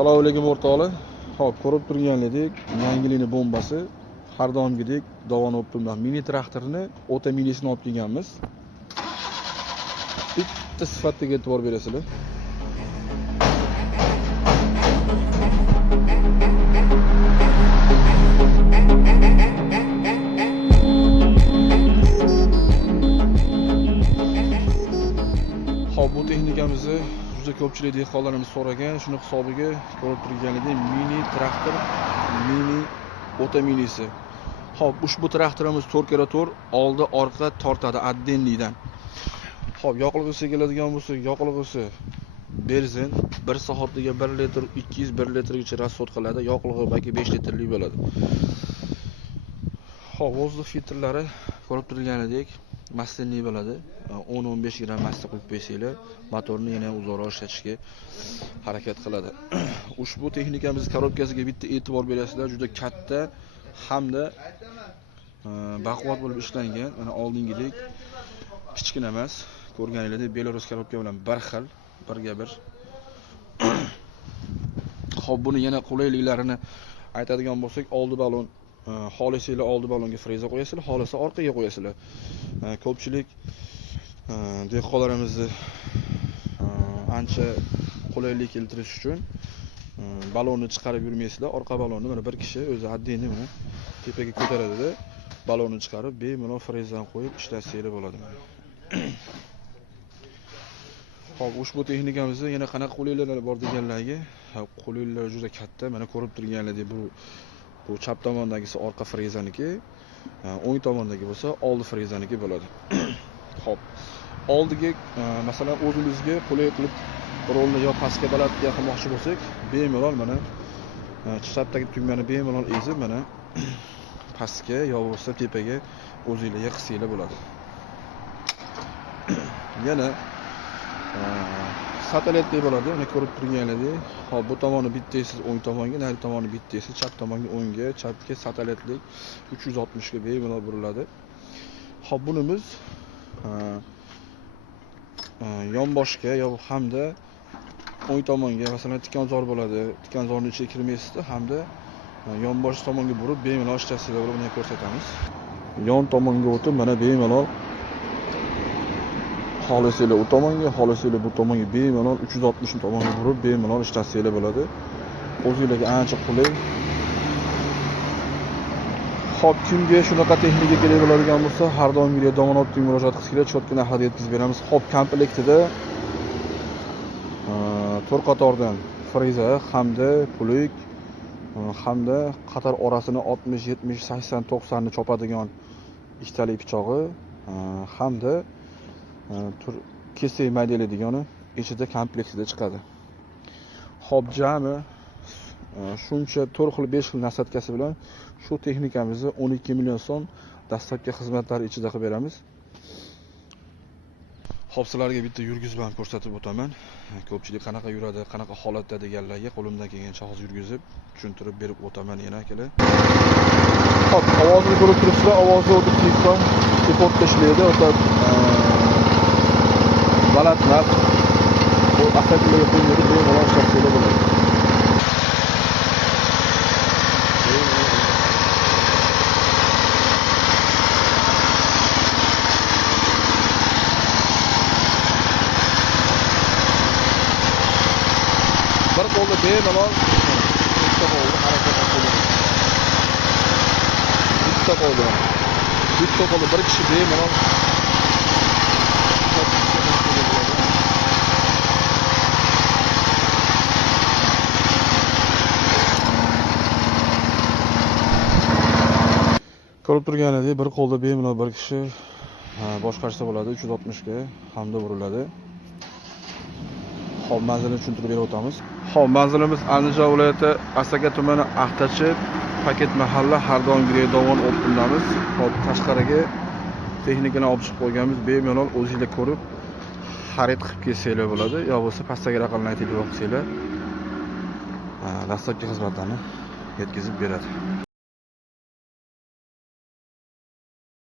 Assalomu alaykum o'rtoqlar. Hop, ko'rib turganingizdek, yangilikni bombasi har doimgidek Dovon Optimdan mini traktorni o'ta minisini olib kelganmiz. Bitta sifatiga e'tibor berasizlar. Hop, bu texnikamizni juda ko'pchilik dehqonlarimiz so'ragan, shuni hisobiga ko'rib turganingizdek mini traktor, mini o'ta minisi. Hop, ushbu traktorimiz 4x4 oldi orqa tortadi addenlikdan. Hop, yoqilg'isi keladigan bo'lsa, yoqilg'isi benzin 1 soatiga 1 litr 201 litrgacha rasxod qiladi. Yoqilg'i balki 5 litrlik bo'ladi. Hop, vozdux filtrlari ko'rib turganingizdek mastinli bo'ladi. 10-15 gram masta qo'yib qo'ysanglar, motorni yana uzoqroq ishlatishga harakat qiladi. Ushbu texnikamiz korobkasiga bitta e'tibor berasizlar, juda katta hamda baquvvat bo'lib ishlangan. Mana oldingidek kichkina emas. Ko'rganingizdek Belarus korobka bilan bir xil, birga bir. Xo'p, buni yana qulayliklarini aytadigan bo'lsak, oldi balon xolisanglar oldi balonga freza qo'yasizlar, xolisa orqaga qo'yasizlar. Ko'pchilik dehqonlarimizni ancha qulaylik keltirish uchun balonni chiqarib yurmaysizlar. Orqa balonni mana bir kishi o'zi addini mana tepaga ko'taradi-da, balonni chiqarib bemalol frezani qo'yib ishlatsanglar bo'ladi. Hop, ushbu texnikamizda yana qanaqa qulayliklar bor deganlarga, qulayliklar juda katta. Mana ko'rib turganingizdek bu chap tomondagisi orqa frezaniki, o'ng tomondagi bo'lsa oldi frezaniki bo'ladi. Hop. Oldiga masalan o'zingizga qulay qilib rolni yo pastga balandga qilmoqchi bo'lsak, bemalol mana chapdagi tugmani bemalol ezib mana pastga yo bo'lsa tepaga o'zingizga qilsanglar bo'ladi. Yana satelitli bo'ladi. Uni ko'rib turganingizdek, hop bu tomoni bittasi o'ng tomonga, nari tomoni bittasi chap tomonga o'ngga, chapga satelitlik 360 ga bemalol buriladi. Hop, bunimiz yonboshga yo hamda o'ng tomonga masalan tikonzor bo'ladi. Tikonzorning ichiga kirmaysizda hamda yonbosh tomonga burib bemalol ishlasanglar bo'ladi. Buni ko'rsatamiz. Yon tomonga o'tib mana bemalol xolisanglar u tomonga, xolisanglar bu tomonga bemalol 360 tomonga burib bemalol ishlatsanglar bo'ladi. O'zingizlarga ancha qulay. Hop, kimga shunaqa texnika kerak bo'ladigan bo'lsa, har doimgidek Dovon Optimga murojaat qilsanglar, cho'tka narxda yetkazib beramiz. Hop, komplektida 4 qatordan freza hamda pulik hamda qator orasini 60, 70, 80, 90 ni chopadigan ikkitalik pichog'i hamda kesak maydalaydigani ichida komplektida chiqadi. Hop, jami shuncha 4 xil 5 xil nasatkasi bilan shu texnikamizni 12 million so'm dastlabki xizmatlari ichida qilib beramiz. Hop, sizlarga bitta yurgizib ham ko'rsatib o'taman. Ko'pchilik qanaqa yuradi, qanaqa holatda deganlarga qo'limdan kelgancha hozir yurgizib tushuntirib berib o'taman yana akalar. Hop, ovozini ko'rib turibsizlar, ovozi o'ta tezkor, tepotda ishlaydi, o'ta balandlab bu asablarga qo'yiladi, bemalol ishlatsanglar bo'ladi. Bir qo'lda bemalol bitta qo'lda harakat qiladi. Bitta qo'lda bir kishi bemalol ko'rib turganingizdek, bir qo'lda bemalol bir kishi boshqarsa bo'ladi, 360 ga hamda buriladi. Hop, manzilni tushuntirib berib o'tamiz. Hop, manzilimiz Andijon viloyati Asaka tumani Axtachi paket mahalla har doimgidek Dovon Optimdamiz. Hop, tashqariga texnikani olib chiqib qo'yganmiz. Bemalol o'zingizlar ko'rib xarid qilib kelsanglar bo'ladi. Yo bo'lsa pastdagi raqamlarni telefon qilsanglar, dastlabki xizmatlarni yetkazib beradi.